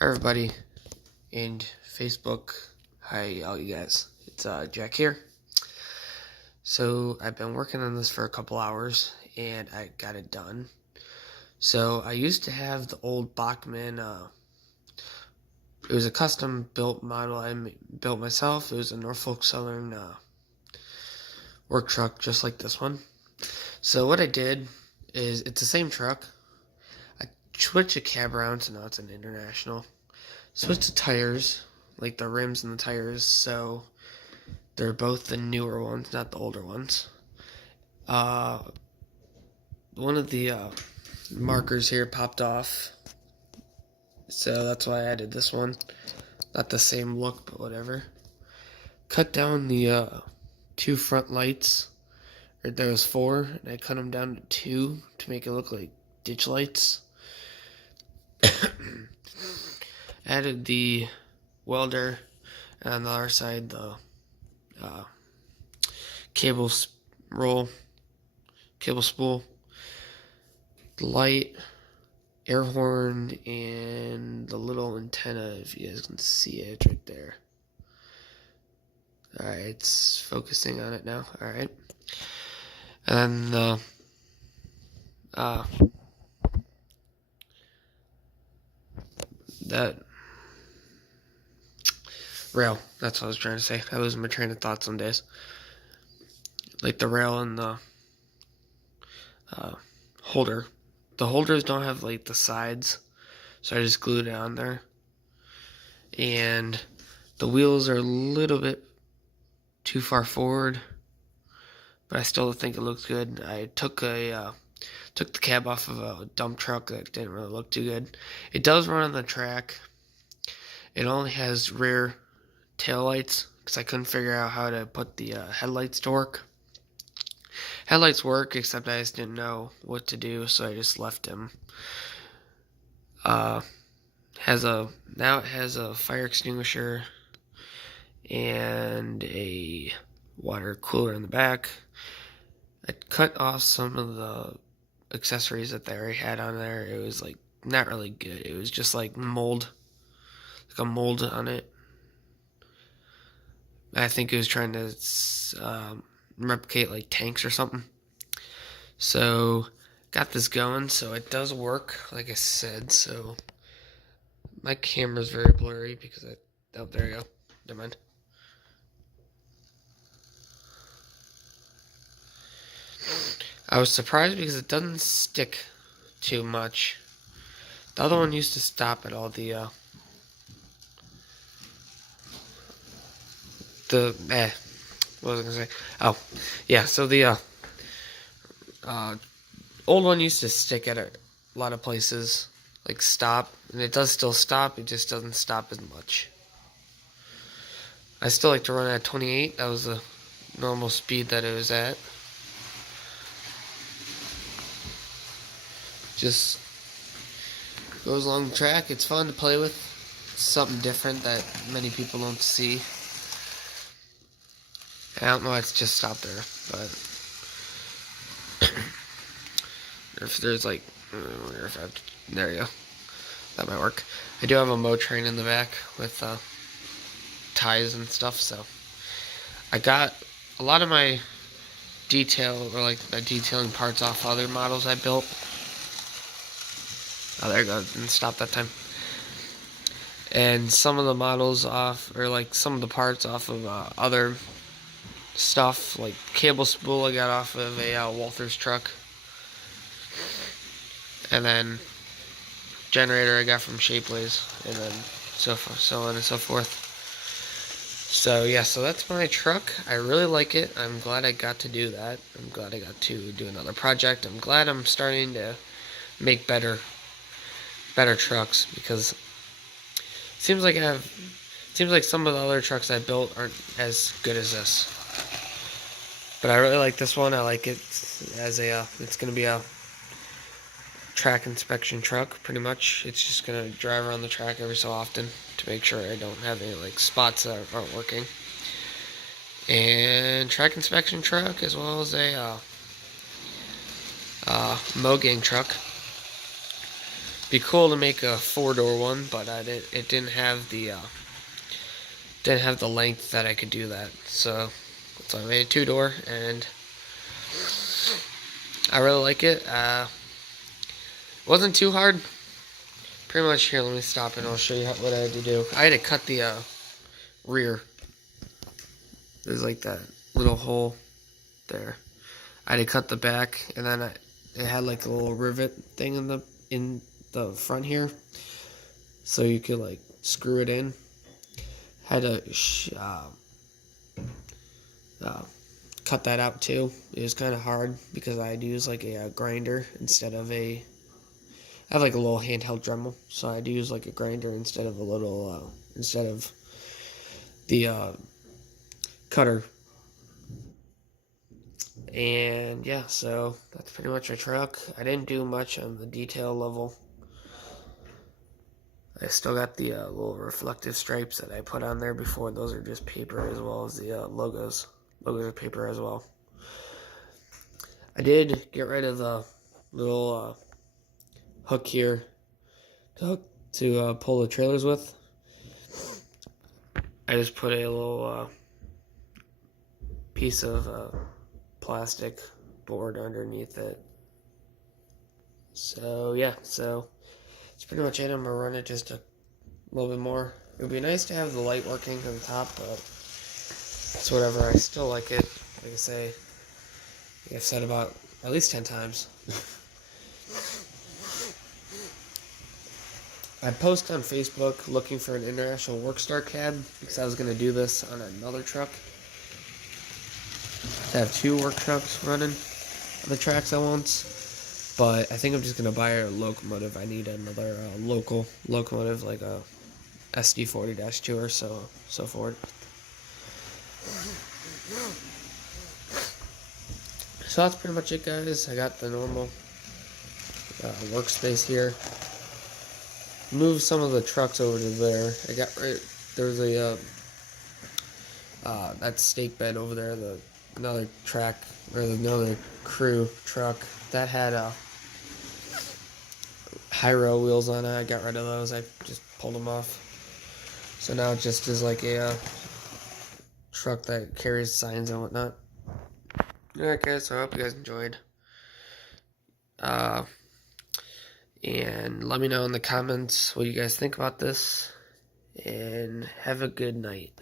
Hi everybody, and Facebook. Hi all you guys. It's Jack here. So I've been working on this for a couple hours, and I got it done. So I used to have the old Bachmann. It was a custom built model I built myself. It was a Norfolk Southern work truck, just like this one. So what I did is, it's the same truck. I switched the cab around, so now it's an International. Switched the tires, like the rims and the tires, so they're both the newer ones, not the older ones. One of the markers here popped off, so that's why I added this one. Not the same look, but whatever. Cut down the two front lights. There was four, and I cut them down to two to make it look like ditch lights. Added the welder, and on the other side the cable spool, the light, air horn, and the little antenna, if you guys can see it, it's right there. Alright, it's focusing on it now. Alright. And that rail, that's what I was trying to say. I lose my train of thought some days. Like the rail and the holder. The holders don't have like the sides, so I just glued it on there. And the wheels are a little bit too far forward, but I still think it looks good. I took the cab off of a dump truck that didn't really look too good. It does run on the track. It only has rear tail lights because I couldn't figure out how to put the headlights to work. Headlights work, except I just didn't know what to do, so I just left them. Now it has a fire extinguisher and a water cooler in the back. I cut off some of the accessories that they already had on there. It was like not really good. It was just like mold, like a mold on it. I think it was trying to replicate like tanks or something. So got this going, so it does work, like I said. So my camera's very blurry because oh, there you go. Never mind. I was surprised because it doesn't stick too much. The other one used to stop at all the what was I gonna say? Oh, yeah. So the old one used to stick at a lot of places, like stop, and it does still stop. It just doesn't stop as much. I still like to run at 28. That was the normal speed that it was at. Just goes along the track. It's fun to play with. It's something different that many people don't see. I don't know why it's just stopped there, but if there's like, I wonder if there you go. That might work. I do have a mow train in the back with ties and stuff, so I got a lot of my detail, or like my detailing parts off other models I built. Oh, there you go. Didn't stop that time. And some of the models off, or like some of the parts off of other stuff, like cable spool I got off of a Walther's truck. And then generator I got from Shapeways, and then so on and so forth. So yeah, so that's my truck. I really like it. I'm glad I got to do that. I'm glad I got to do another project. I'm glad I'm starting to make better trucks, because it seems like some of the other trucks I built aren't as good as this. But I really like this one. I like it as it's gonna be a track inspection truck, pretty much. It's just gonna drive around the track every so often to make sure I don't have any like spots that aren't working. And track inspection truck, as well as a mow gang truck. Be cool to make a 4-door one, but it didn't have the length that I could do that. So I made a 2-door, and I really like it. Wasn't too hard. Pretty much here. Let me stop and I'll show you what I had to do. I had to cut the rear. There's like that little hole there. I had to cut the back, and then it had like a little rivet thing in the front here, so you could like screw it in. Had to cut that out too. It was kind of hard because I had to use like a grinder instead of I have like a little handheld Dremel, so I had to use like a grinder instead of the cutter. And yeah, so that's pretty much my truck. I didn't do much on the detail level. I still got the little reflective stripes that I put on there before. Those are just paper, as well as the logos. Logos are paper as well. I did get rid of the little hook here to pull the trailers with. I just put a little piece of plastic board underneath it. So yeah, so that's pretty much it. I'm gonna run it just a little bit more. It would be nice to have the light working on the top, but it's whatever. I still like it. Like I say, like I've said about at least 10 times. I posted on Facebook looking for an International Workstar cab because I was going to do this on another truck. I have 2 work trucks running on the tracks at once, but I think I'm just going to buy a locomotive. I need another local locomotive, like a SD40-2 or so forth. So that's pretty much it, guys. I got the normal workspace here. Move some of the trucks over to there. There's a that stake bed over there. Another crew truck that had hirail wheels on it. I got rid of those. I just pulled them off. So now it just is like a truck that carries signs and whatnot. Alright, guys. So I hope you guys enjoyed. And let me know in the comments what you guys think about this. And have a good night.